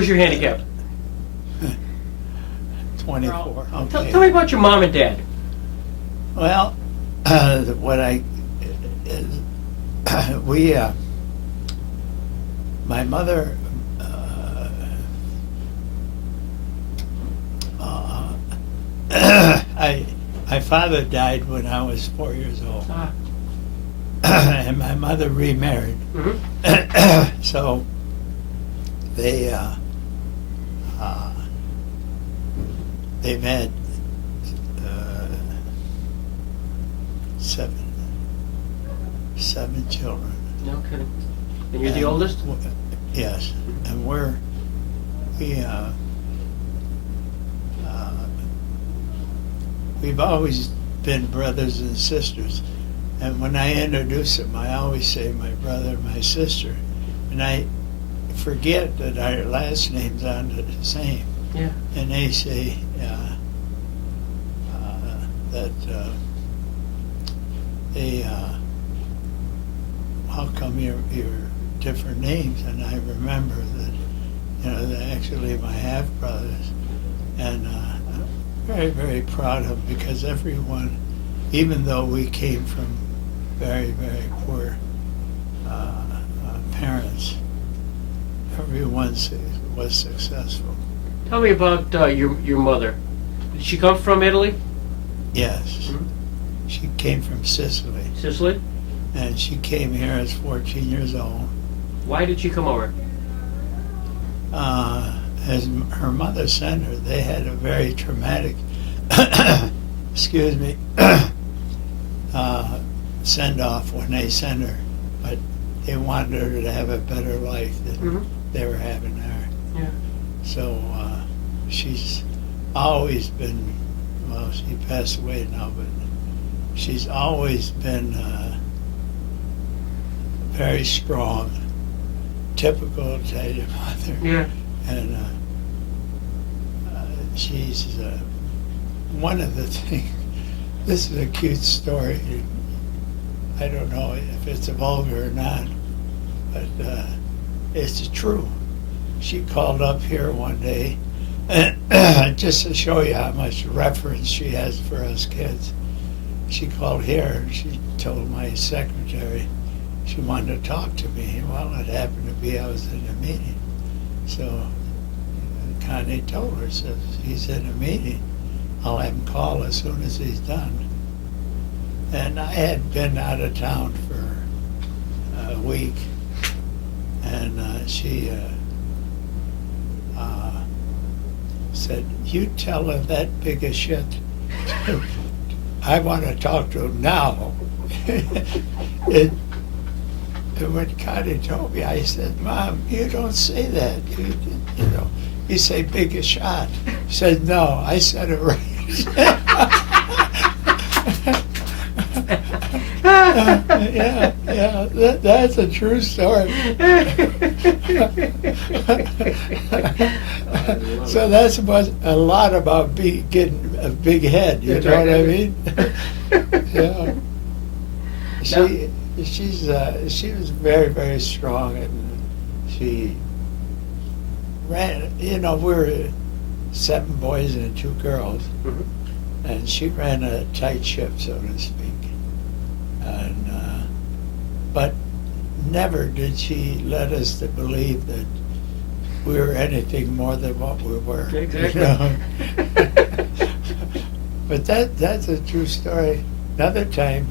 is your handicap? 24. Okay. Tell me about your mom and dad. Well, my mother, my father died when I was 4 years old, and my mother remarried. Mm-hmm. So they've had seven children. No kidding. And you're the oldest? Yes, and we've always been brothers and sisters. And when I introduce them, I always say my brother, my sister, and I forget that our last names aren't the same. Yeah. And they say that how come you're different names? And I remember that, they're actually my half brothers, and I'm very, very proud of them, because everyone, even though we came from very, very poor parents, everyone was successful. Tell me about your mother. Did she come from Italy? Yes. Mm-hmm. She came from Sicily, Sicily? and she came here as 14 years old. Why did she come over? As her mother sent her, they had a very traumatic, excuse me, send off when they sent her, but they wanted her to have a better life than Mm-hmm. they were having there. Yeah. So she's always been, well, she passed away now, but she's always been very strong, typical Italian mother. Yeah. And she's one of the things, this is a cute story. I don't know if it's vulgar or not, but it's true. She called up here one day, just to show you how much reference she has for us kids. She called here and she told my secretary she wanted to talk to me. Well, it happened to be I was in a meeting. So Connie told her, says, he's in a meeting. I'll have him call as soon as he's done. And I had been out of town for a week, and she said, you tell her that big a shit. I want to talk to him now. And when Connie told me, I said, Mom, you don't say that. You say big a shot. She said, no, I said it right. Yeah, that's a true story. So that's a lot about getting a big head, you know what I mean? Yeah. She was very, very strong, and she ran, we were 7 boys and 2 girls, Mm-hmm. and she ran a tight ship, so to speak. And but never did she let us to believe that we were anything more than what we were. Exactly. But that's a true story. Another time,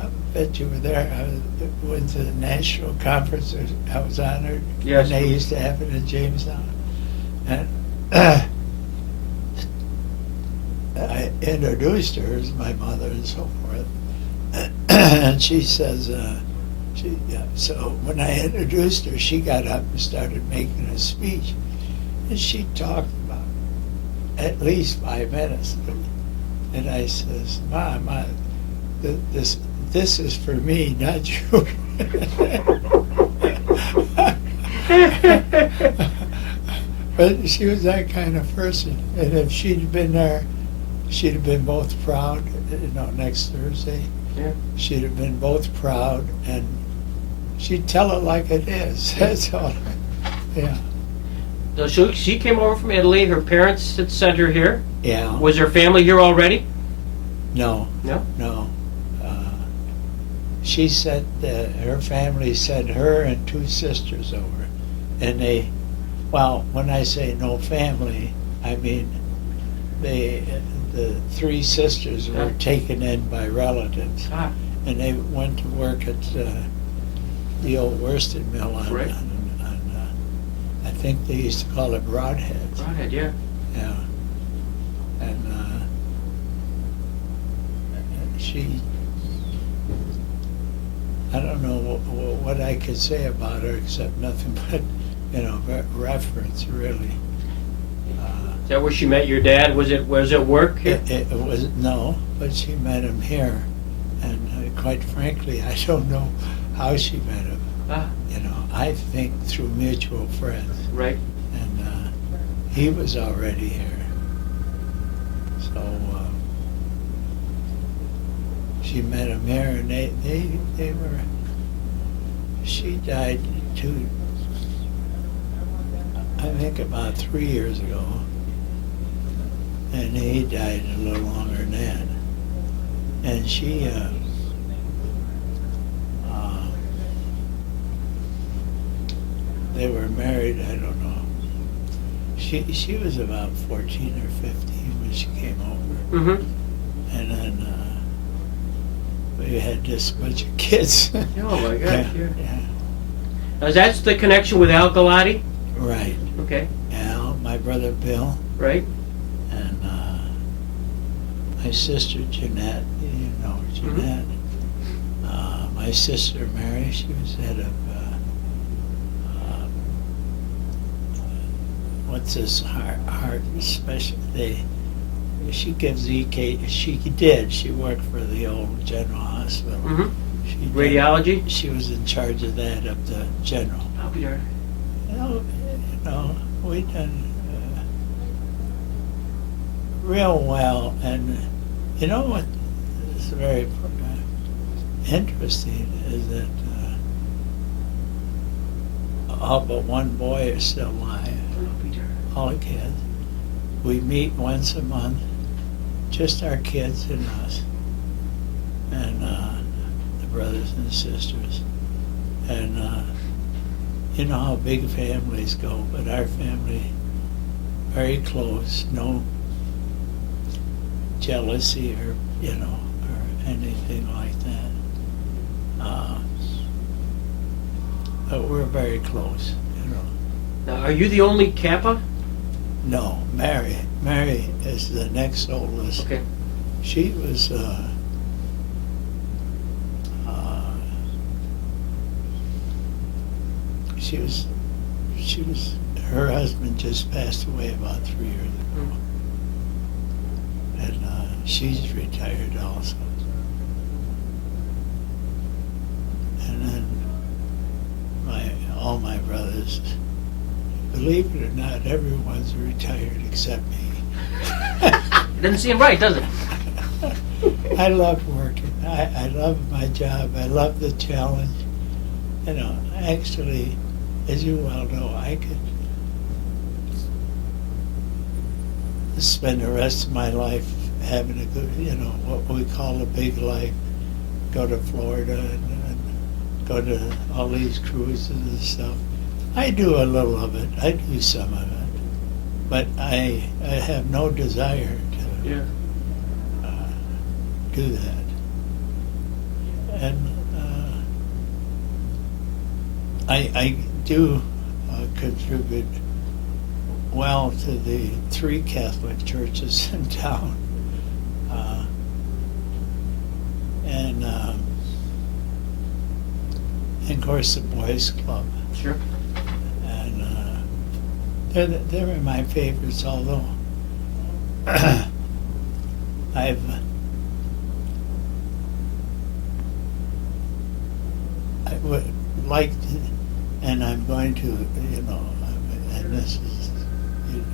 I bet you were there. I went to the national conference. I was honored. Yes. And they used to have it in Jamestown. And I introduced her as my mother and so forth. And she says, so when I introduced her, she got up and started making a speech. And she talked about at least 5 minutes. And I says, Mom, this is for me, not you. But she was that kind of person. And if she'd been there, she'd have been both proud, next Thursday. Yeah. She'd have been both proud, and she'd tell it like it is. That's all. Yeah. So she came over from Italy. Her parents had sent her here. Yeah. Was her family here already? No. No? No. She sent, her family sent her and two sisters over. And they, well, when I say no family, I mean the three sisters were taken in by relatives. Ah, And they went to work at the old worsted mill on, Right. I think they used to call it Broadheads. Broadhead, yeah. Yeah. And she, I don't know what I could say about her except nothing but, reference, really. Is that where she met your dad? Was it work here? It was, no, but she met him here. And quite frankly, I don't know how she met him. Ah, I think through mutual friends. right. And he was already here. So she met him here, and they were. She died I think about 3 years ago, and he died a little longer than that. And she. They were married, I don't know. She was about 14 or 15 when she came over. Mm-hmm. And then we had this bunch of kids. Oh my gosh, yeah. Yeah. Now, that's the connection with Al Galati? Right. Okay, Al, my brother Bill, right. and my sister Jeanette, Jeanette. My sister Mary, she was head of what's this heart specialty? She gives EK. She worked for the old General Hospital. Mm-hmm. She Radiology? She was in charge of that up the General. I'll be there. We done real well, and you know what is very interesting is that all but one boy is still alive. I'll be there. All the kids. We meet once a month, just our kids and us, and the brothers and sisters. And you know how big families go, but our family, very close, no jealousy or anything like that. But we're very close, Now, are you the only Kappa? No, Mary is the next oldest. Okay. She was, her husband just passed away about 3 years ago. And she's retired also. And then all my brothers, believe it or not, everyone's retired except me. It doesn't seem right, does it? I love working. I love my job. I love the challenge. Actually, as you well know, I could spend the rest of my life having a good, what we call a big life. Go to Florida and go to all these cruises and stuff. I do a little of it. I do some of it. But I have no desire to Yeah. do that. And I do contribute well to the 3 Catholic churches in town. And of course the Boys Club. Sure. And they're my favorites, although I would like to, and I'm going to, and this is, you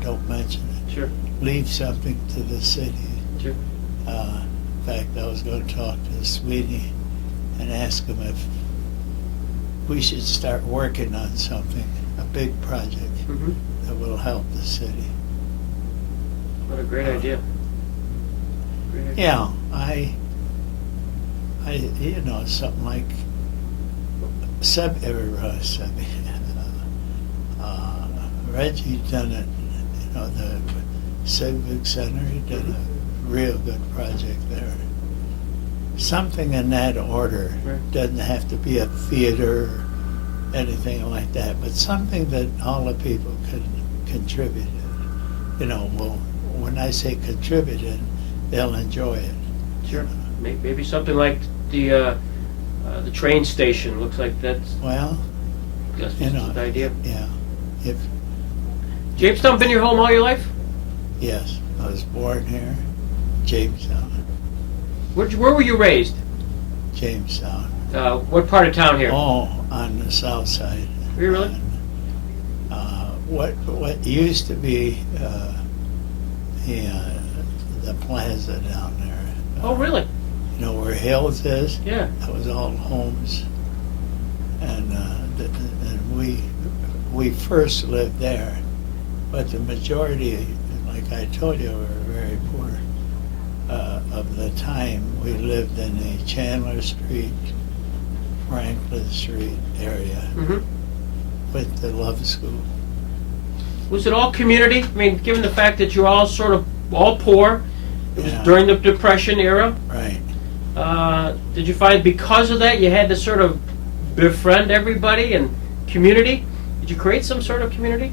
don't mention it, Sure. leave something to the city. Sure. In fact, I was going to talk to Sweeney and ask him if we should start working on something, a big project. Mhm. that will help the city. What a great idea. Great idea. Yeah, you know, something like Reggie done it, you know, the Civic Center, he did a real good project there. Something in that order. Right. Doesn't have to be a theater or anything like that, but something that all the people can contribute. You know, well, when I say contribute, they'll enjoy it. Sure. You know. Maybe something like the train station. Looks like that's Well, you know, the idea. yeah. If Jamestown been your home all your life? Yes, I was born here, Jamestown. Where were you raised? Jamestown. What part of town here? Oh, on the south side. Were you really? What used to be the plaza down there. Oh, really? You know where Hills is? Yeah. That was all homes, and we first lived there, but the majority, like I told you, were very poor. Of the time, we lived in the Chandler Street, Franklin Street area Mm-hmm. with the Love School. Was it all community? I mean, given the fact that you're all sort of all poor, it was Yeah. during the Depression era. Right. Did you find because of that you had to sort of befriend everybody and community? Did you create some sort of community?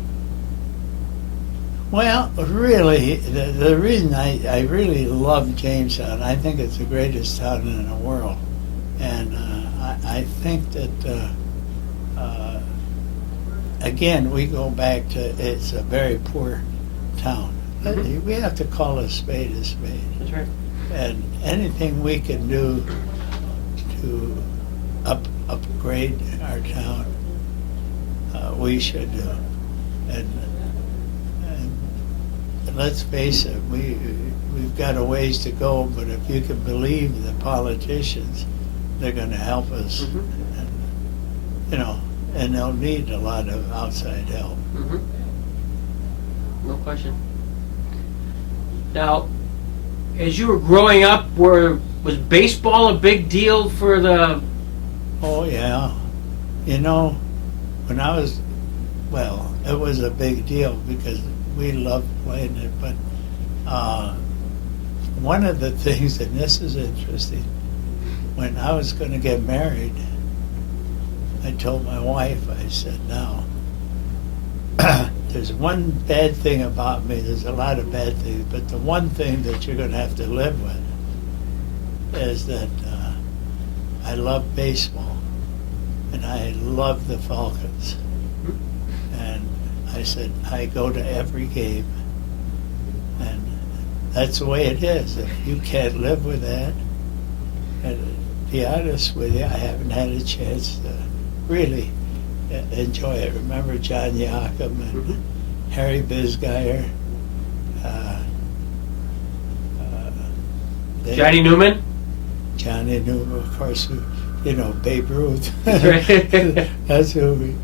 Well, really, the reason I really love Jamestown, I think it's the greatest town in the world. And I think that, again, we go back to it's a very poor town. Mhm. We have to call a spade a spade. That's right. And anything we can do to upgrade our town, we should do. And let's face it, we've got a ways to go, but if you can believe the politicians, they're going to help us. Mhm. And, you know, and they'll need a lot of outside help. Mm-hmm. No question. Now, as you were growing up, was baseball a big deal for the? Oh, yeah. You know, when I was, well, it was a big deal because we loved playing it, but one of the things, and this is interesting, when I was going to get married, I told my wife, I said, now, there's one bad thing about me, there's a lot of bad things, but the one thing that you're going to have to live with is that I love baseball, and I love the Falcons. And I said, I go to every game, and that's the way it is. If you can't live with that, and to be honest with you, I haven't had a chance to really enjoy it. Remember John Yakum and Harry Bisgeyer? Johnny Newman? Johnny Newman, of course, you know, Babe Ruth. That's right. That's who we,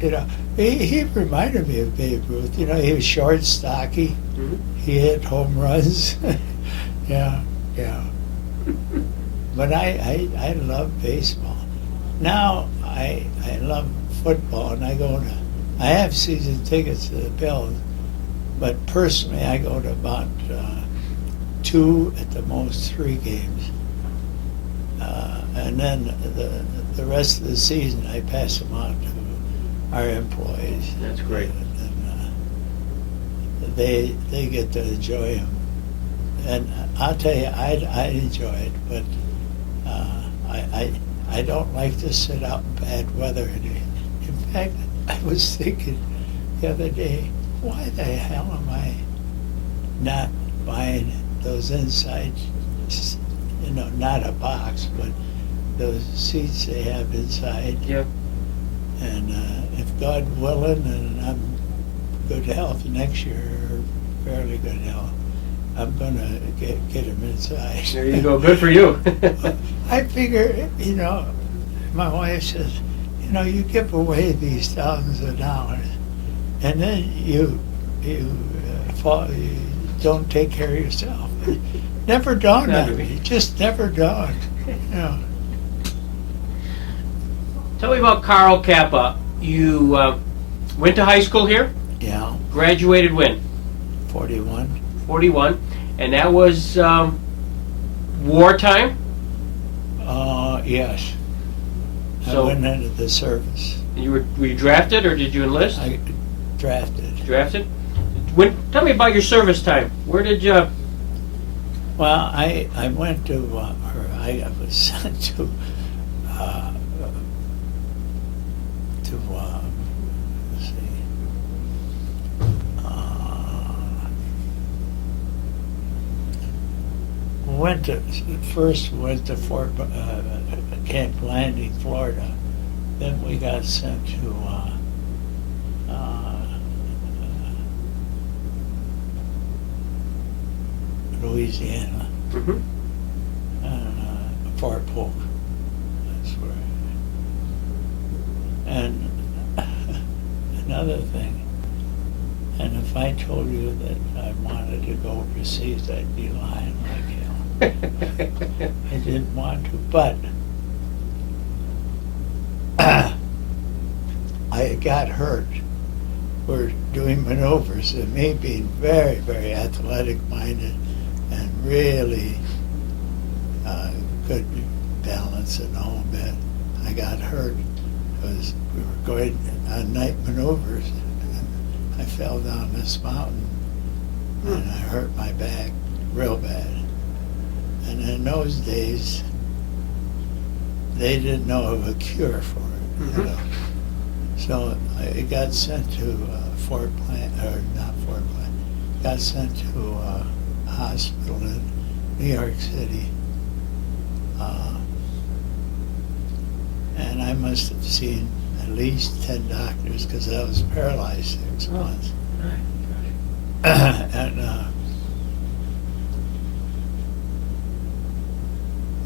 you know, he reminded me of Babe Ruth. You know, he was short, stocky. Mhm. He hit home runs. Yeah. But I love baseball. Now I love football, and I have season tickets to the Bills, but personally I go to about 2 at the most 3 games. And then the rest of the season I pass them on to our employees. That's great. And they get to enjoy them. And I'll tell you, I enjoy it, but I don't like to sit out in bad weather. In fact, I was thinking the other day, why the hell am I not buying those inside, you know, not a box, but those seats they have inside. Yeah. And if God willing, and I'm good health next year, or fairly good health, I'm gonna get them inside. There you go. Good for you. I figure, you know, my wife says, you know, you give away these thousands of dollars, and then you don't take care of yourself. It never dawned Not on me. me. It just never dawned. You know. Tell me about Carl Cappa. You went to high school here, Yeah, graduated when? 41. 41. And that was wartime? Yes. So- I went into the service. Were you drafted or did you enlist? I drafted. Drafted? Tell me about your service time. Where did you... Well, I went to, or I was sent to let's see, went to Fort Camp Landing, Florida. Then we got sent to Louisiana Mhm. and Fort Polk. That's where. And another thing, and if I told you that I wanted to go overseas, I'd be lying like hell. I didn't want to, but I got hurt. We're doing maneuvers, and me being very, very athletic-minded and really good balance and all that, I got hurt. Because we were going on night maneuvers, and I fell down this mountain, and I hurt my back real bad. And in those days, they didn't know of a cure for it, you Mhm. know. So I got sent to got sent to a hospital in New York City. And I must have seen at least 10 doctors because I was paralyzed 6 Oh. months. Right. And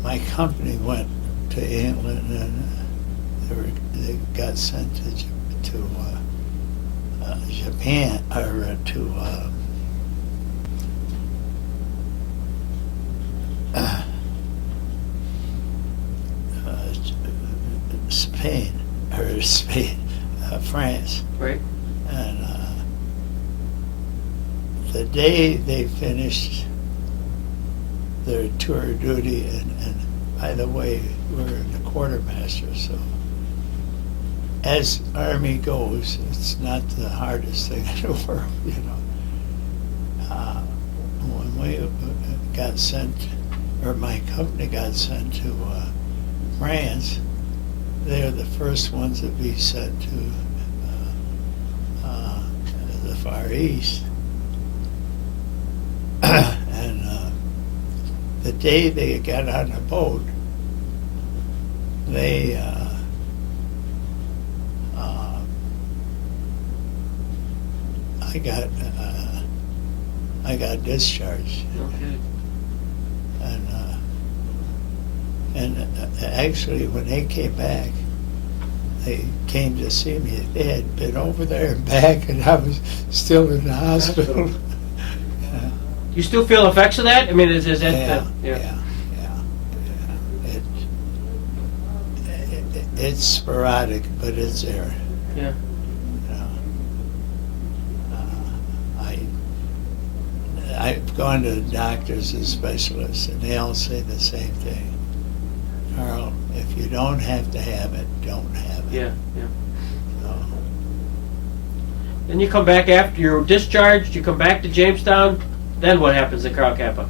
my company went to England, and they got sent to Japan, or to France. Right. And the day they finished their tour of duty, and by the way, we're in the quartermaster, so as Army goes, it's not the hardest thing in the world, you know. When we got sent, or my company got sent to France, they're the first ones to be sent to the Far East. And the day they got on the boat, they I got discharged, Okay. and actually when they came back, they came to see me. They had been over there and back, and I was still in the hospital. Yeah. You still feel effects of that? I mean, is that... Yeah. It's sporadic, but it's there. Yeah. You know. I've gone to doctors and specialists, and they all say the same thing. Carl, if you don't have to have it, don't have it. Yeah, yeah. So, Then you come back after you're discharged, you come back to Jamestown, then what happens to Carl Cappa?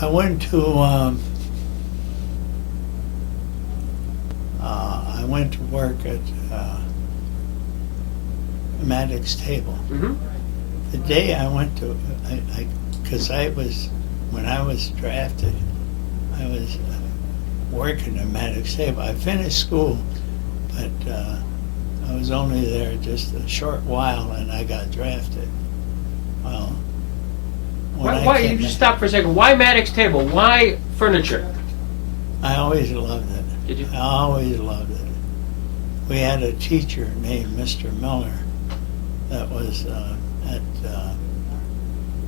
I went to work at Maddox Table. Mm-hmm. The day I went to, because when I was drafted, I was working at Maddox Table. I finished school, but I was only there just a short while, and I got drafted. Well, Why you just stop for a second. Why Maddox Table? Why furniture? I always loved it. Did you? I always loved it. We had a teacher named Mr. Miller, that was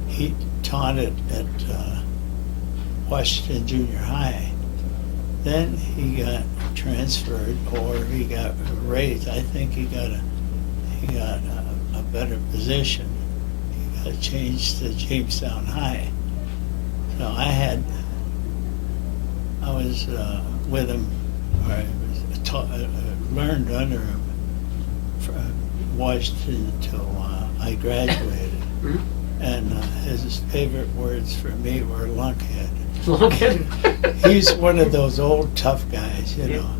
he taught it at Washington Junior High. Then he got transferred, or he got raised. I think he got a better position. He got changed to Jamestown High. So I was with him, or I was learned under him from Washington until I graduated. Mhm. And his favorite words for me were lunkhead. Lunkhead? He's one of those old tough guys, you Yeah. know,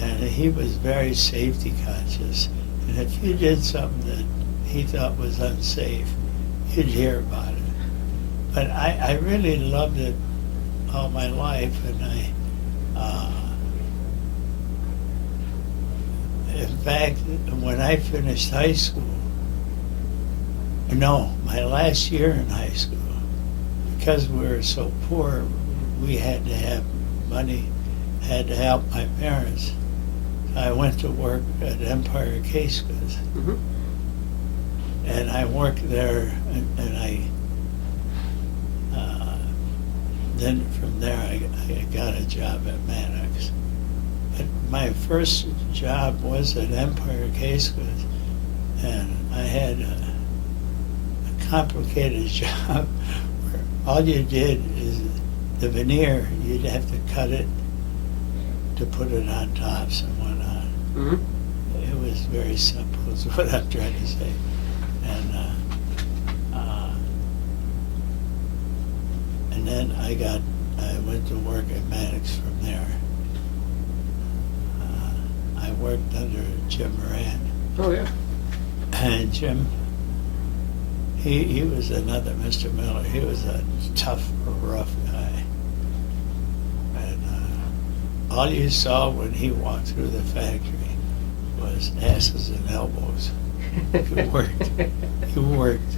and he was very safety conscious. And if you did something that he thought was unsafe, you'd hear about it. But I really loved it all my life, and in fact, when I finished high school, no, my last year in high school, because we were so poor, we had to have money, had to help my parents. I went to work at Empire Case Goods, Mhm. and I worked there, and I then from there I got a job at Mannix. But my first job was at Empire Case Goods, and I had a complicated job where all you did is the veneer, you'd have to cut it to put it on tops and whatnot. Mhm. It was very simple, is what I'm trying to say. And then I went to work at Mannix from there. I worked under Jim Moran. Oh, yeah. And Jim, he was another Mr. Miller. He was a tough, rough guy. And all you saw when he walked through the factory was asses and elbows. He worked. He worked.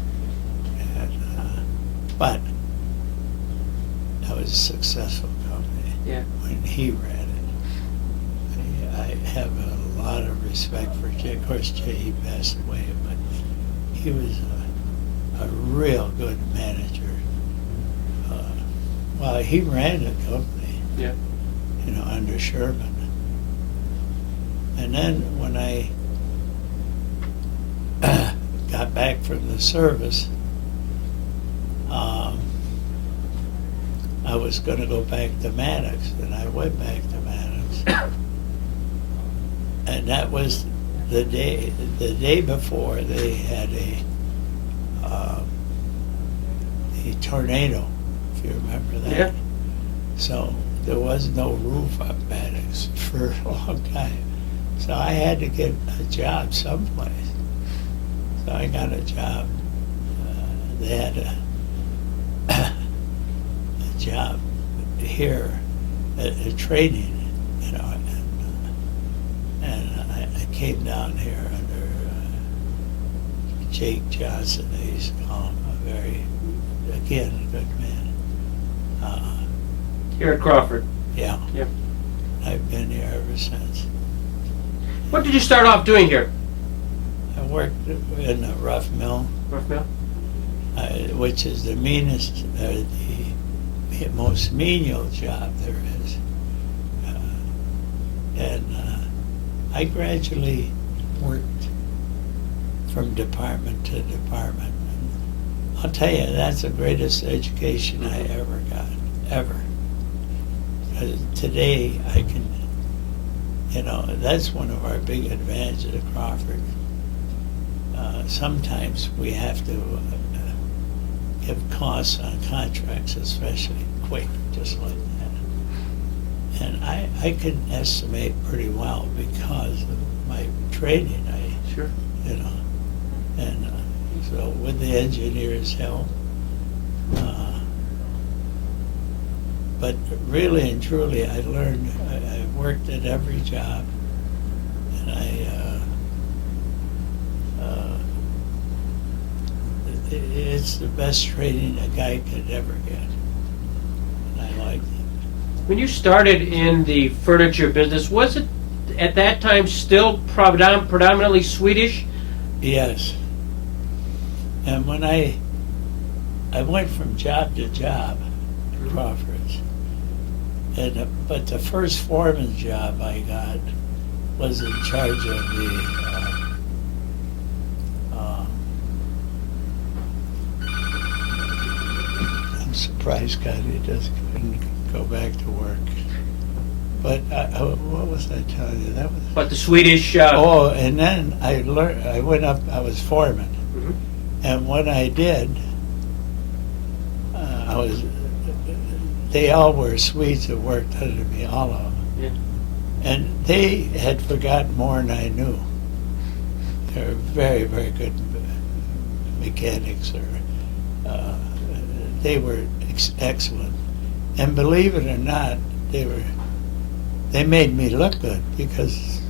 And, but that was a successful company Yeah. when he ran it. I have a lot of respect for Jay. Of course, Jay, he passed away, but he was a real good manager. Well, he ran the company, Yeah. you know, under Sherman. And then when I got back from the service, I was going to go back to Mannix, and I went back to Mannix. And that was the day before they had a tornado, if you remember that. Yeah. So there was no roof on Mannix for a long time. So I had to get a job someplace. So I got a job. They had a job here, a training, you know, and I came down here under Jake Johnson. They used to call him a very, again, a good man. Here at Crawford. Yeah, Yep. I've been here ever since. What did you start off doing here? I worked in a rough mill, Rough Mill? which is the meanest, the most menial job there is. And I gradually worked from department to department. And I'll tell you, that's the greatest education I ever got, ever. Today, I can, you know, that's one of our big advantages at Crawford. Sometimes we have to give costs on contracts, especially quick, just like that. And I can estimate pretty well because of my training, Sure. you know. And so with the engineer's help, but really and truly, I learned, I worked at every job, and it's the best training a guy could ever get. And I liked it. When you started in the furniture business, was it at that time still predominantly Swedish? Yes, And when I went from job to job at Crawford's, and but the first foreman job I got was in charge of the I'm surprised Connie just couldn't go back to work. But what was I telling you? That was. But the Swedish. Oh, and then I learned. I went up. I was foreman, Mhm. and what I did, I was. They all were Swedes that worked under me, all of them, Yeah. and they had forgotten more than I knew. They were very, very good mechanics, or they were excellent. And believe it or not, they made me look good because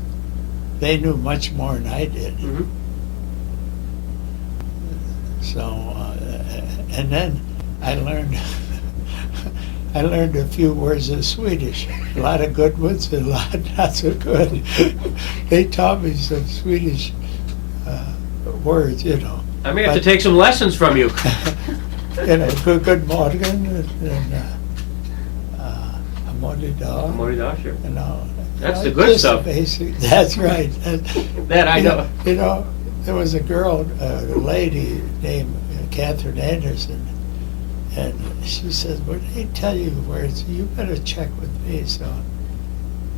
they knew much more than I did. Mhm. So, and then I learned I learned a few words of Swedish, a lot of good ones and a lot not so good. They taught me some Swedish words, you know. I may have to take some lessons from you. You know, good morning and morning dog. Morning, sure. You know, That's you the know, good just stuff. Basic, that's right. That I know. You know, there was a girl, a lady named Catherine Anderson, and she says, "When they tell you words, you better check with me." So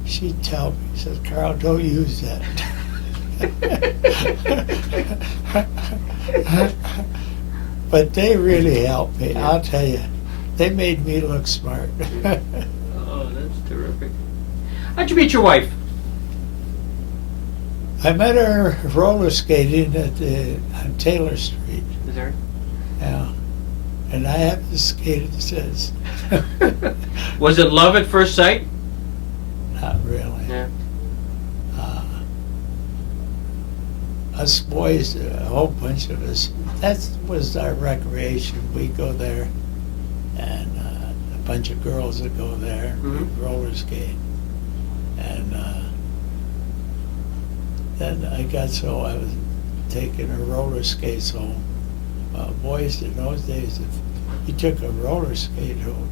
she'd tell me, she says, "Carl, don't use that." But they really helped me. I'll tell you, they made me look smart. Oh, that's terrific. How'd you meet your wife? I met her roller skating on Taylor Street. Is there? Yeah, and I haven't skated since. Was it love at first sight? Not really. Yeah. Us boys, a whole bunch of us, that was our recreation. We'd go there, and a bunch of girls would go there, Mhm. roller skate. And then I got so I was taking her roller skates home. Boys in those days, if you took a roller skate home,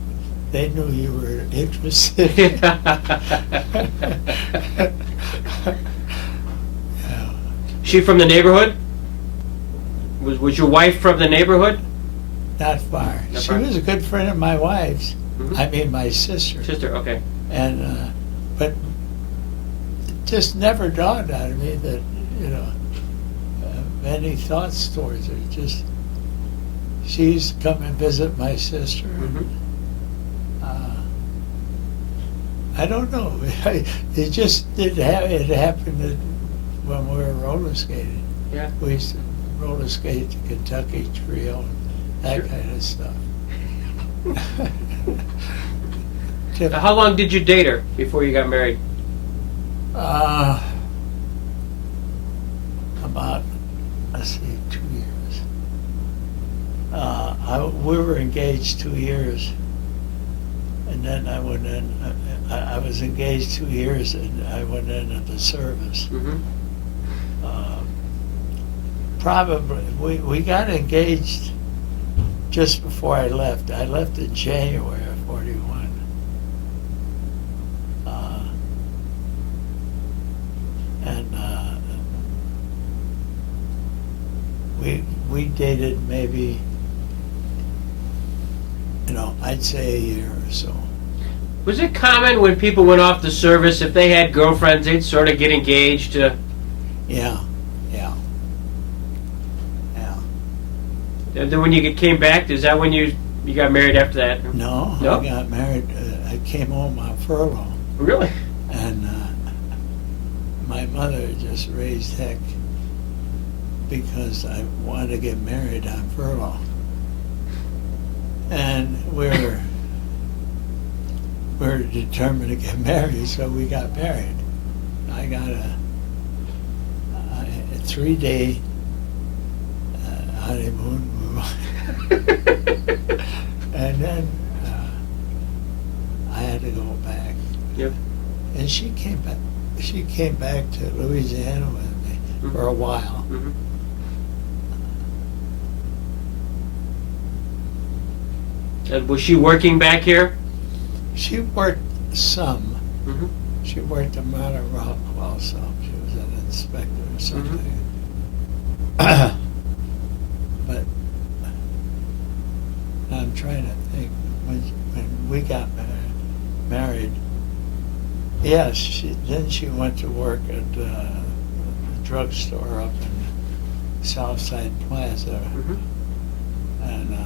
they knew you were interested. Yeah. She from the neighborhood? Was your wife from the neighborhood? Not far. Not She far? was a good friend of my wife's. Mhm. I mean, my sister. Sister, okay. And but it just never dawned on me that, you know, many thoughts towards her. Just she used to come and visit my sister. Mhm. I don't know. It just did. It happened when we were roller skating. Yeah. We used to roller skate the Kentucky Trail and that Sure. kind of stuff. How long did you date her before you got married? About, let's see, 2 years. We were engaged 2 years, and then I went in. I was engaged 2 years, and I went into the service. Mm-hmm. Probably, we got engaged just before I left. I left in January of 41. We dated maybe, you know, I'd say a year or so. Was it common when people went off the service, if they had girlfriends, they'd sort of get engaged? Yeah. And then when you came back, is that when you got married after that? No, No? I got married. I came home on furlough, Really? and my mother just raised heck because I wanted to get married on furlough, and we were determined to get married, so we got married. I got a 3-day honeymoon. And then I had to go back. Yep. And she came back. She came back to Louisiana with me for a while. Mm-hmm. And was she working back here? She worked some. Mm-hmm. She worked a matter of also. She was an inspector or something. But I'm trying to think when we got married. Yes, she went to work at the drugstore up in Southside Plaza, Mm-hmm. and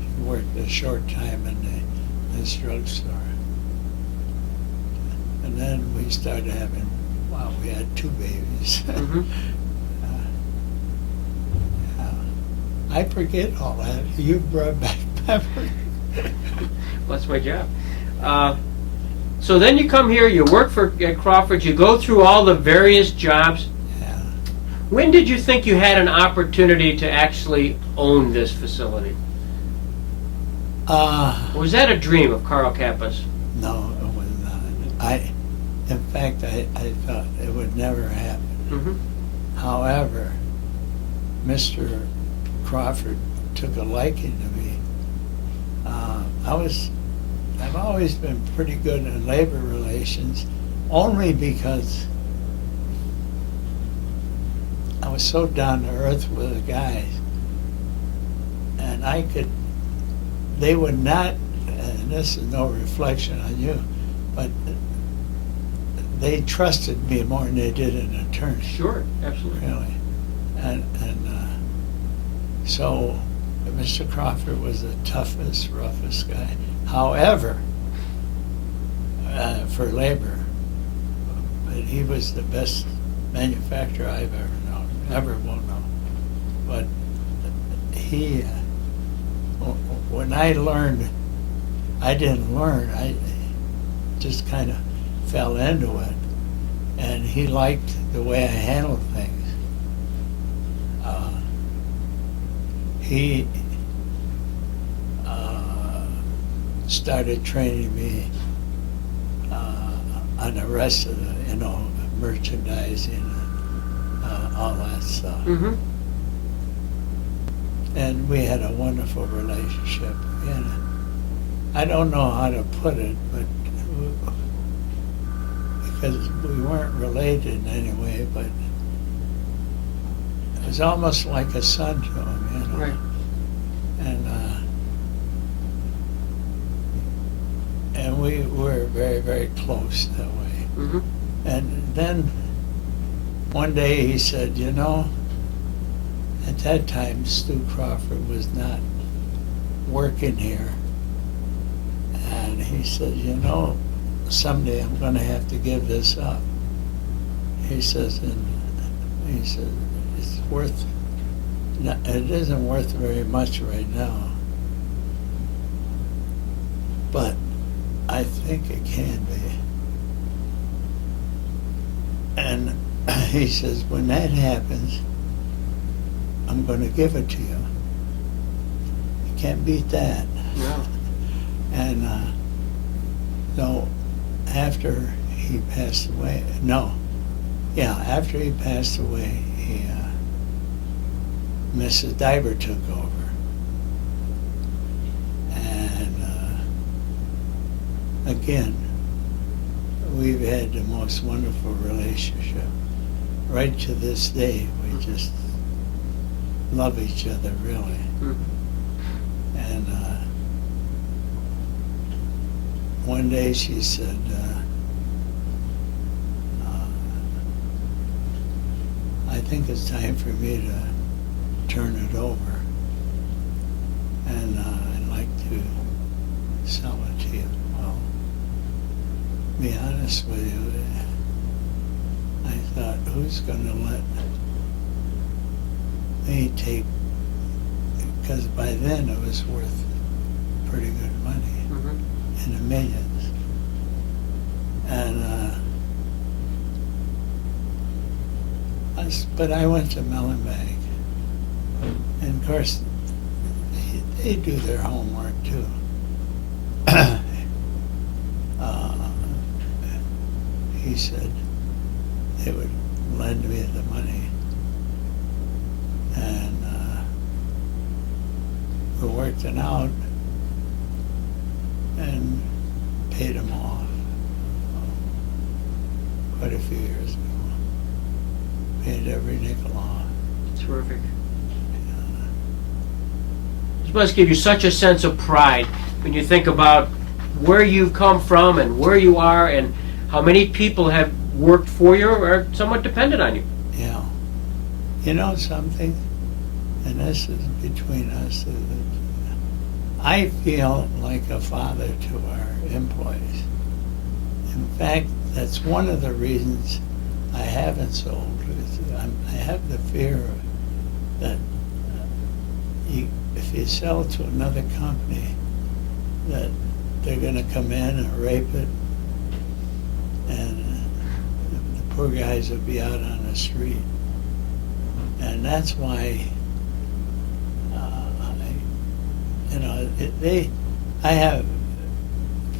she worked a short time in this drugstore. And then we started having, wow, we had 2 babies. Mm-hmm. I forget all that. You brought back memories. Well, that's my job. So then you come here, you work at Crawford, you go through all the various jobs. Yeah. When did you think you had an opportunity to actually own this facility? Or was that a dream of Carl Cappa's? No, it was not. In fact, I thought it would never happen. Mm-hmm. However, Mr. Crawford took a liking to me. I've always been pretty good in labor relations, only because I was so down to earth with the guys, and they would not, and this is no reflection on you, but they trusted me more than they did an attorney. Sure, absolutely. Really. And so Mr. Crawford was the toughest, roughest guy. However, for labor, but he was the best manufacturer I've ever known, ever will know. But he, when I learned, I didn't learn, I just kind of fell into it. And he liked the way I handled things. He started training me on the rest of the, merchandising and all that stuff. Mm-hmm. And we had a wonderful relationship. And I don't know how to put it, but because we weren't related in any way, but it was almost like a son to him, Right. And we were very, very close that way. Mm-hmm. And then one day he said, at that time Stu Crawford was not working here. And he said, someday I'm going to have to give this up. He says, it's worth, it isn't worth very much right now, but I think it can be. And he says, when that happens, I'm going to give it to you. You can't beat that. No. And so after he passed away, after he passed away, Mrs. Diver took over. And again, we've had the most wonderful relationship. Right to this day, we just love each other, really. Mm-hmm. And one day she said, I think it's time for me to turn it over, and I'd like to sell it to you. Well, to be honest with you, I thought, who's going to let me take, because by then it was worth pretty good money, Mm-hmm. in the millions. And but I went to Mellon Bank, and of course they do their homework too. He said they would lend me the money, and we worked it out. and paid them off quite a few years ago. Paid every nickel off. Terrific. This must give you such a sense of pride when you think about where you've come from and where you are and how many people have worked for you or are somewhat dependent on you. Yeah. You know something? And this is between us. I feel like a father to our employees. In fact, that's one of the reasons I haven't sold. I have the fear that if you sell to another company, that they're going to come in and rape it, and the poor guys will be out on the street. And that's why, I have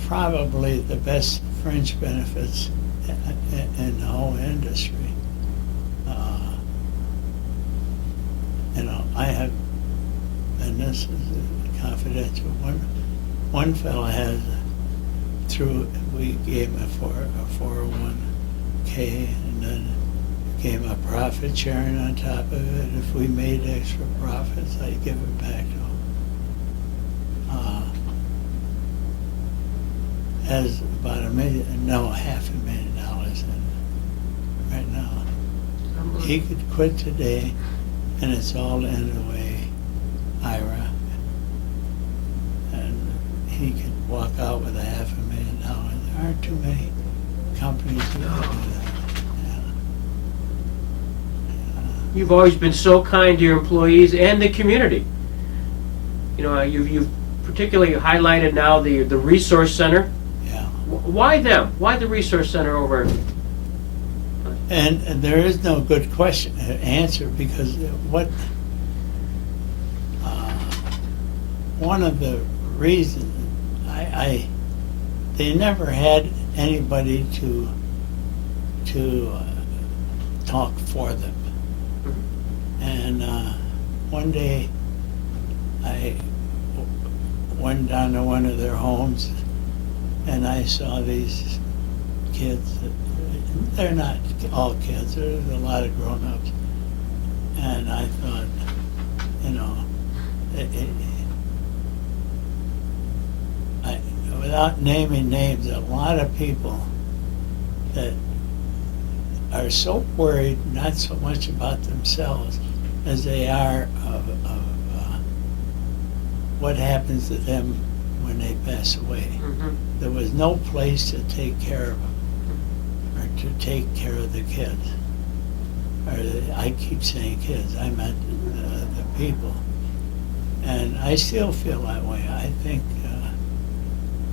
probably the best fringe benefits in the whole industry. I have, and this is confidential, one fellow has, we gave him a 401k, and then gave him a profit sharing on top of it. If we made extra profits, I'd give it back to him. Has about $1 million, no, $500,000 in it right now. He could quit today, and it's all in the way IRA, and he could walk out with $500,000. There aren't too many companies who can do that. You've always been so kind to your employees and the community. You know, you've particularly highlighted now the Resource Center. Yeah. Why them? Why the Resource Center over? And there is no good answer, because one of the reasons they never had anybody to talk for them. And one day I went down to one of their homes, and I saw these kids. They're not all kids, there's a lot of grown-ups. And I thought, without naming names, a lot of people that are so worried, not so much about themselves as they are of what happens to them when they pass away. Mm-hmm. There was no place to take care of them, or to take care of the kids. I keep saying kids, I meant the people. And I still feel that way. I think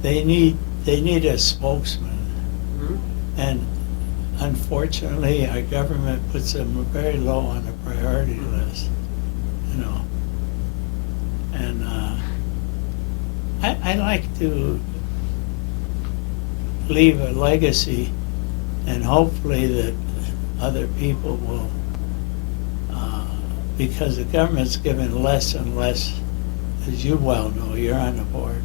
they need a spokesman. Mm-hmm. And unfortunately, our government puts them very low on the priority list, And I like to leave a legacy, and hopefully that other people will, because the government's given less and less, as you well know, you're on the board,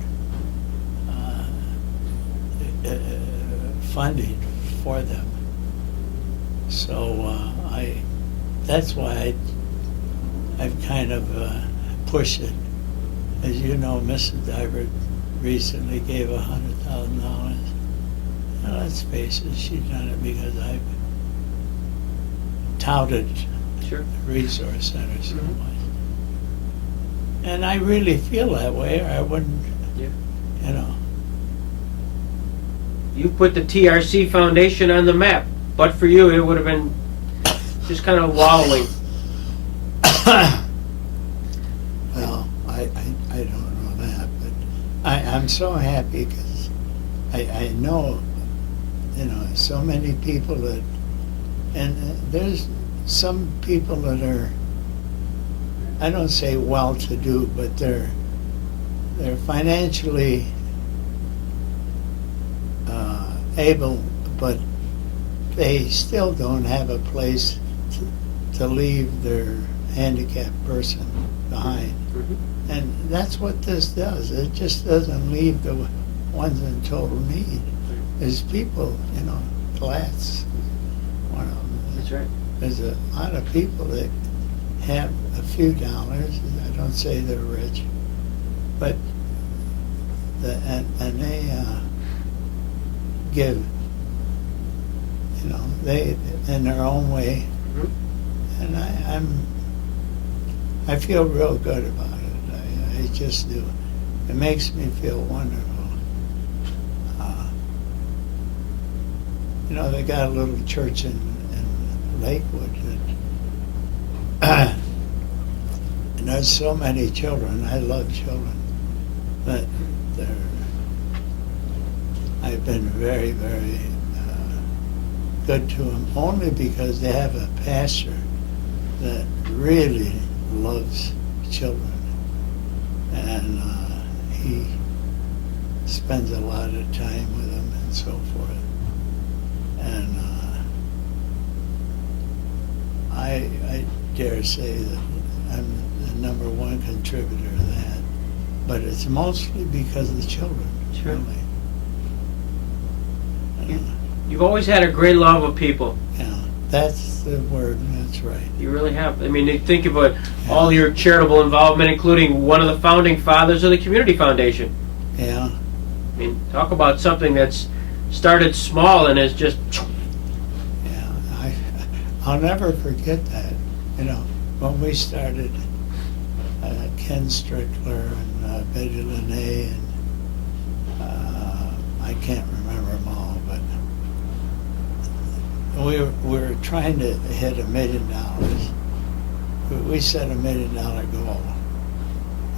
funding for them. So that's why I've kind of pushed it. As you know, Mrs. Divert recently gave $100,000. Now, let's face it, she's done it because I've touted Sure. the Resource Center so Mhm. much. And I really feel that way, or I wouldn't, Yeah. You put the TRC Foundation on the map, but for you, it would have been just kind of wallowing. Well, I don't know that, but I'm so happy because I know, so many people that, and there's some people that are, I don't say well-to-do, but they're financially able, but they still don't have a place to leave their handicapped person behind. Mhm. And that's what this does. It just doesn't leave the ones in total need. There's people, Glatz, one of them. That's right. There's a lot of people that have a few dollars. I don't say they're rich, but and they give, they in their own way, and I feel real good about it. I just do. It makes me feel wonderful. They got a little church in Lakewood, and there's so many children. I love children, but I've been very, very good to them, only because they have a pastor that really loves children, and he spends a lot of time with them and so forth. And I dare say that I'm the number one contributor to that, but it's mostly because of the children. Sure. Really. You've always had a great love of people. Yeah, that's the word. That's right. You really have. I mean, think about all your charitable involvement, including one of the founding fathers of the Community Foundation. Yeah. I mean, talk about something that's started small and has just... Yeah, I'll never forget that. When we started, Ken Strickler and Betty Lene, and I can't remember them all, but we were trying to hit $1 million. We set $1 million goal.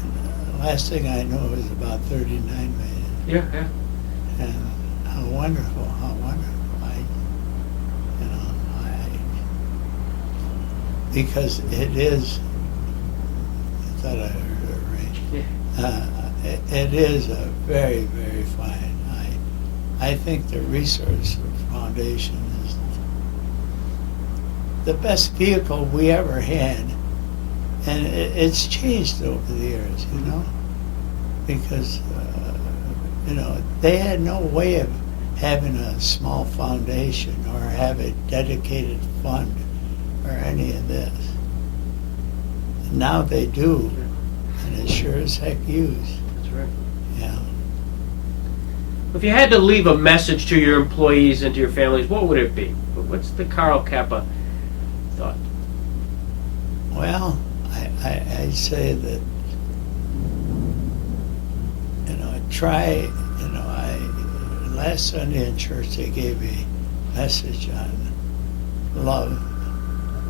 And the last thing I know is about 39 million. Yeah. And how wonderful. Because it is, I thought I heard it right. It is a very, very fine. I think the Resource Foundation is the best vehicle we ever had, and it's changed over the years, because they had no way of having a small foundation or have a dedicated fund or any of this. And now they do, and it sure as heck used. That's right. Yeah. If you had to leave a message to your employees and to your families, what would it be? What's the Carl Cappa thought? Well, I say that, try, last Sunday in church they gave a message on love.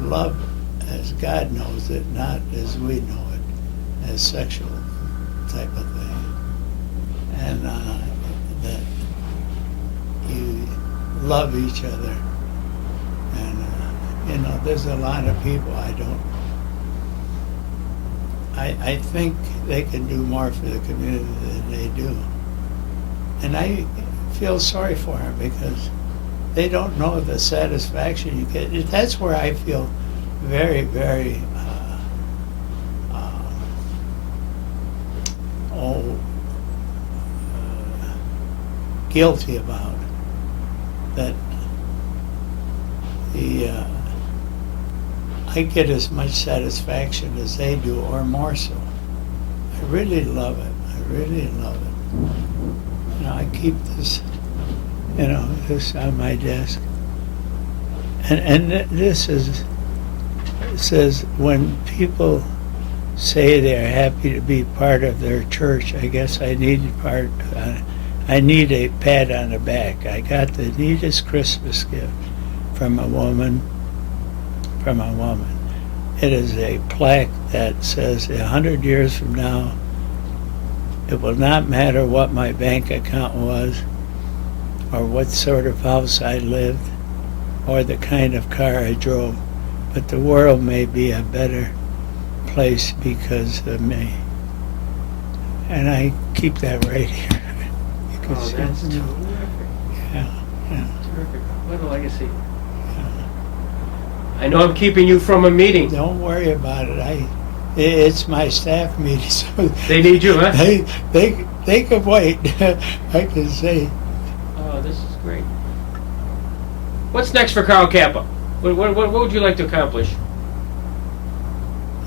Love as God knows it, not as we know it, as sexual type of thing. And that you love each other. And, there's a lot of people I think they can do more for the community than they do. And I feel sorry for them because they don't know the satisfaction you get. That's where I feel very, very guilty about that. I get as much satisfaction as they do, or more so. I really love it. I really love it. I keep this. This on my desk. And this says when people say they're happy to be part of their church, I guess I need a pat on the back. I got the neatest Christmas gift from a woman. It is a plaque that says 100 years from now, it will not matter what my bank account was, or what sort of house I lived, or the kind of car I drove, but the world may be a better place because of me. And I keep that right here. You can see That's it. terrific. Yeah. Terrific. What a legacy. I know I'm keeping you from a meeting. Don't worry about it. It's my staff meeting, so They need you, huh? they can wait. I can say, Oh, this is great. What's next for Carl Cappa? What would you like to accomplish?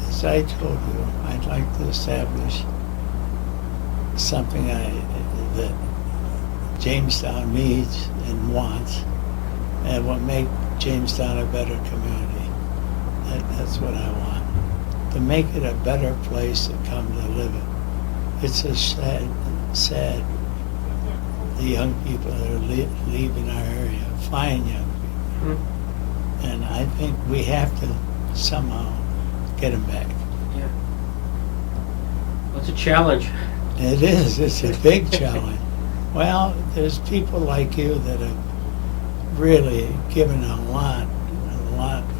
as I told you, I'd like to establish something that Jamestown needs and wants, and will make Jamestown a better community. That's what I want. To make it a better place to come to live in. It's a sad, the young people that are leaving our area, fine young people. Hmm? And I think we have to somehow get them back. Yeah. Well, it's a challenge. It is. It's a big challenge. Well, there's people like you that have really given a lot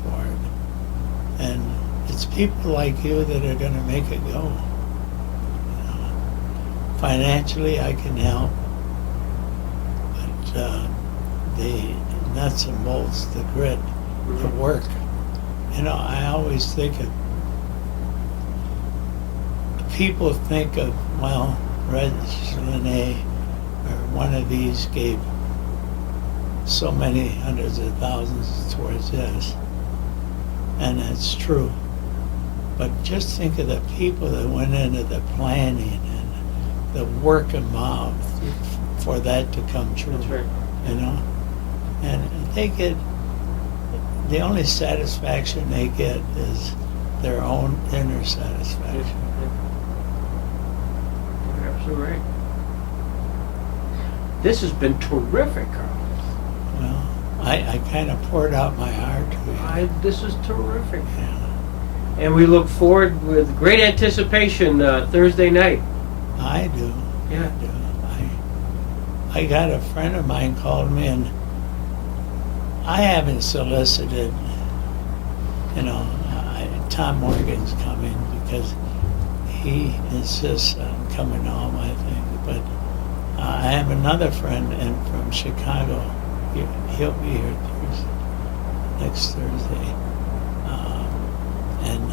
for it. And it's people like you that are going to make it go. You know, financially, I can help. But the nuts and bolts, the grit, the work. You know, I always think of people think of, well, Red Lene or one of these gave so many hundreds of thousands towards this. And that's true. But just think of the people that went into the planning and the work involved for that to come true. That's right. You know? And they get, the only satisfaction they get is their own inner satisfaction. You're absolutely right. This has been terrific, Carl. Well, I kind of poured out my heart to you. This is terrific. Yeah. And we look forward with great anticipation Thursday night. I do. Yeah. I do. I got a friend of mine called me, and I haven't solicited, you know, Tom Morgan's coming because he insists on coming to all my things. But I have another friend from Chicago. He'll be here next Thursday. And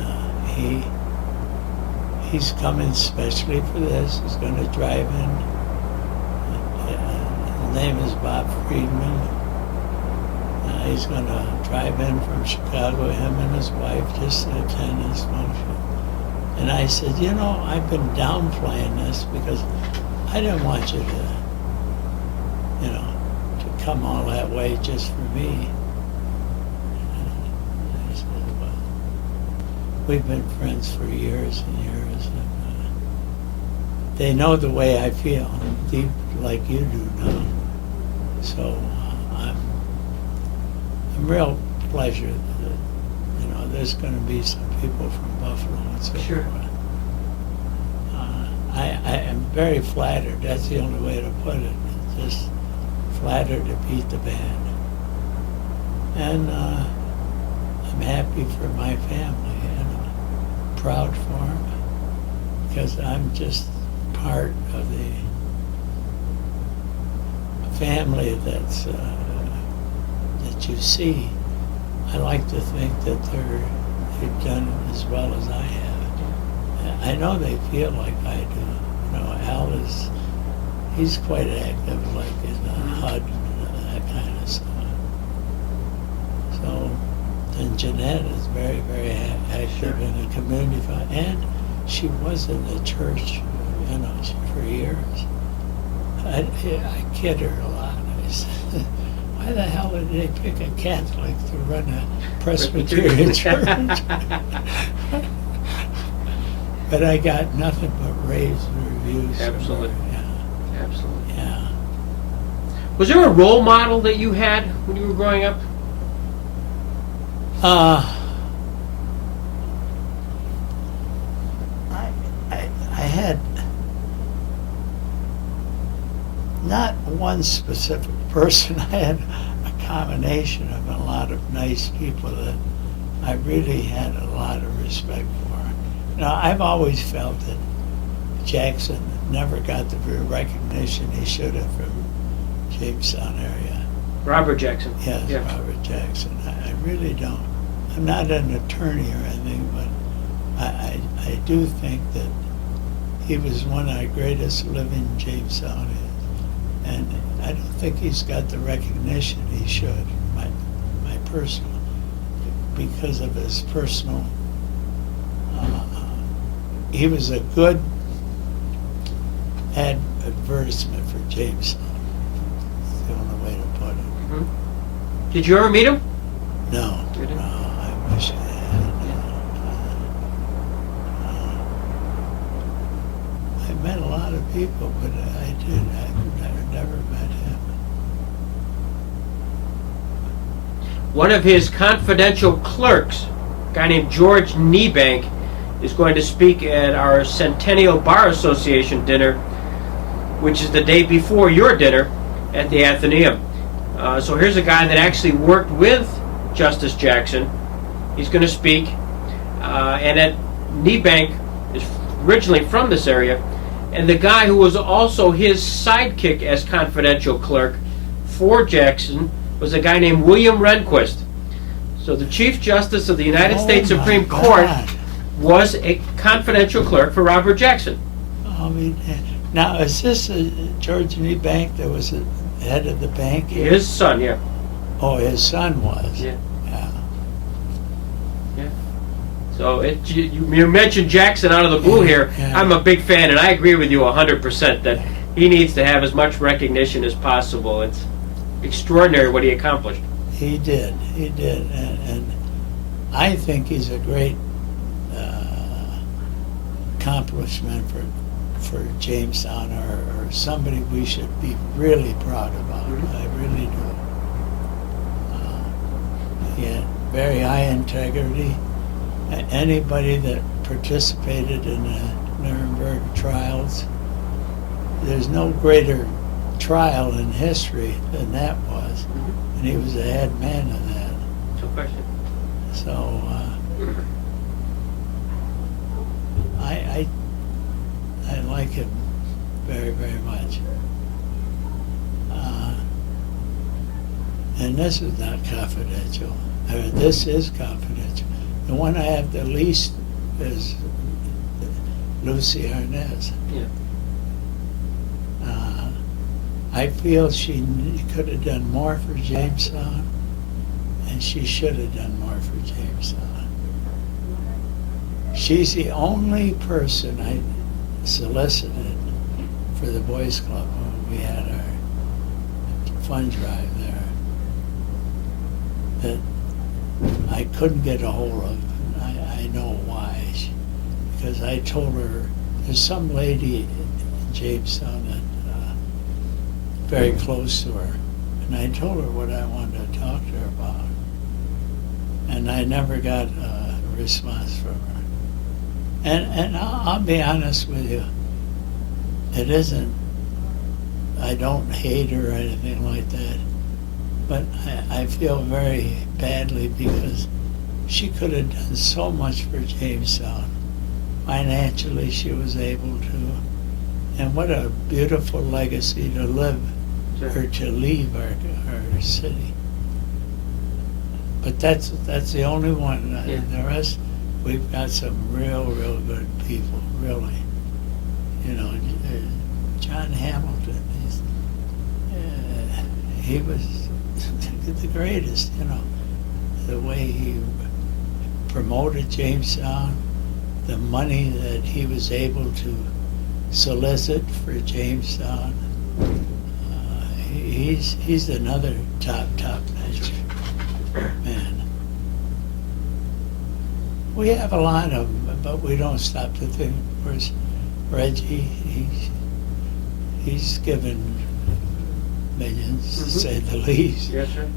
he's coming specially for this. He's going to drive in. His name is Bob Friedman. He's going to drive in from Chicago, him and his wife, just to attend this function. And I said, you know, I've been downplaying this because I didn't want you to, you know, to come all that way just for me. And I said, well, we've been friends for years and years, and they know the way I feel, deep like you do now. So I'm real pleasure that, you know, there's going to be some people from Buffalo and so Sure. forth. I am very flattered. That's the only way to put it. Just flattered to beat the band. And I'm happy for my family and proud for them because I'm just part of the family that's that you see. I like to think that they've done as well as I have. I know they feel like I do. You know, Al he's quite active, like in HUD and that kind of stuff. So, and Jeanette is very, very active in the community, and she was in the church, you know, for years. I kid her a lot. I said, why the hell did they pick a Catholic to run a Presbyterian church? But I got nothing but raves reviews. Absolutely. Yeah. Absolutely. Yeah. Was there a role model that you had when you were growing up? I had not one specific person. I had a combination of a lot of nice people that I really had a lot of respect for. Now, I've always felt that Jackson never got the recognition he should have from Jamestown area. Robert Jackson. Yes, Yeah. Robert Jackson. I really don't. I'm not an attorney or anything, but I do think that he was one of the greatest living Jamestown is. And I don't think he's got the recognition he should, my personal, because of his personal, he was a good advertisement for Jamestown. That's the only way to put it. Mm-hmm. Did you ever meet him? No, You didn't? no, I wish I had. I met a lot of people, but I've never met him. One of his confidential clerks, a guy named George Niebank, is going to speak at our Centennial Bar Association dinner, which is the day before your dinner at the Athenaeum. So here's a guy that actually worked with Justice Jackson. He's going to speak. And at Niebank is originally from this area. And the guy who was also his sidekick as confidential clerk for Jackson was a guy named William Rehnquist. So the Chief Justice of the United States my Supreme Court God. was a confidential clerk for Robert Jackson. I mean, now is this George Niebank that was the head of the bank here? His son, yeah. Oh, his son was. Yeah. Yeah. So you mentioned Jackson out of the blue here. Yeah. I'm a big fan, and I agree with you 100% that he needs to have as much recognition as possible. It's extraordinary what he accomplished. He did, and I think he's a great accomplishment for Jamestown, or somebody we should be really proud about. Mhm. I really do. He had very high integrity. Anybody that participated in the Nuremberg trials, there's no greater trial in history than that was. And he was the head man of that. No question. So I like him very, very much. And this is not confidential. I mean, this is confidential. The one I have the least is Lucy Arnaz. Yeah. I feel she could have done more for Jamestown, and she should have done more for Jamestown. She's the only person I solicited for the Boys Club when we had our fund drive there that I couldn't get a hold of. I know why. Because I told her, there's some lady in Jamestown that very close to her, and I told her what I wanted to talk to her about, and I never got a response from her. And I'll be honest with you, it isn't, I don't hate her or anything like that, but I feel very badly because she could have done so much for Jamestown. Financially, she was able to, and what a beautiful legacy to live or to leave our city. But that's the only one. Yeah. The rest, we've got some real good people, really. You know, John Hamilton, he was the greatest, you know. The way he promoted Jamestown, the money that he was able to solicit for Jamestown. He's another top notch man. We have a lot of them, but we don't stop to think. Of course, Reggie, he's given millions, to say the least. Yes, sir.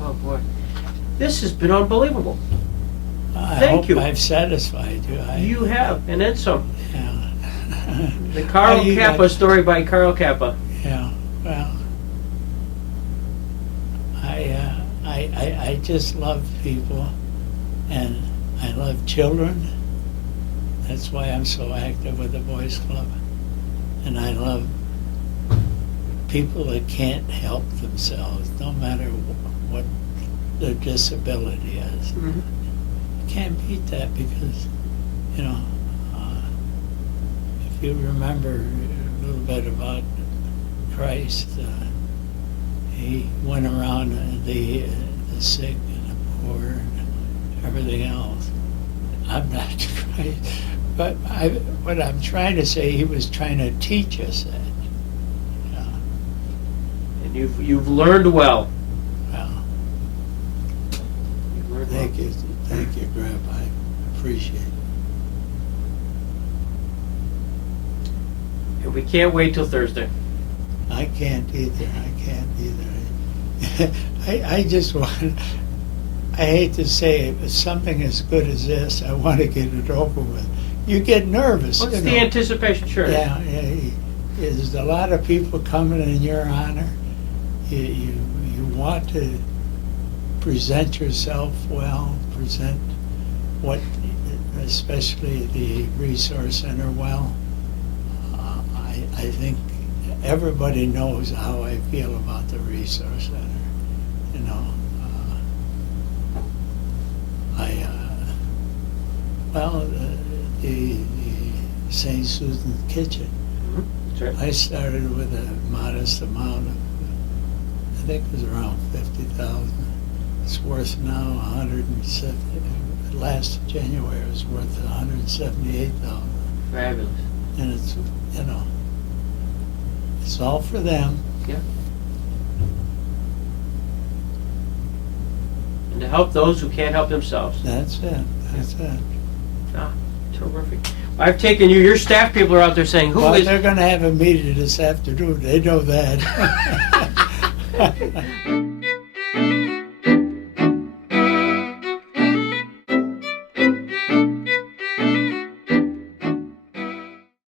Oh, boy. This has been unbelievable. I Thank hope you. I've satisfied you. You have, and then some. Yeah. The Carl You got- Cappa story by Carl Cappa. Yeah, well, I just love people, and I love children. That's why I'm so active with the Boys Club. And I love people that can't help themselves, no matter what their disability is. Mhm. Can't beat that because, you know, if you remember a little bit about Christ, he went around the sick and the poor and everything else. I'm not trying, but what I'm trying to say, he was trying to teach us that. And you've learned well. Well, You've learned thank you, Grandpa. I appreciate it. And we can't wait till Thursday. I can't either. I just want, I hate to say it, but something as good as this, I want to get it over with. You get nervous. What's you the know. anticipation? Sure. Yeah, there's a lot of people coming in your honor. You want to present yourself well, present what, especially the Resource Center well. I think everybody knows how I feel about the Resource Center. You know, the St. Susan's Kitchen. Mhm. That's right. I started with a modest amount of, I think it was around 50,000. It's worth now 170. Last January it was worth 178,000. Fabulous. And it's, you know, it's all for them. Yeah. And to help those who can't help themselves. That's it. That's it. Ah, terrific. I've taken you. Your staff people are out there saying, "Who Well, is?" they're going to have a meeting this afternoon. They know that.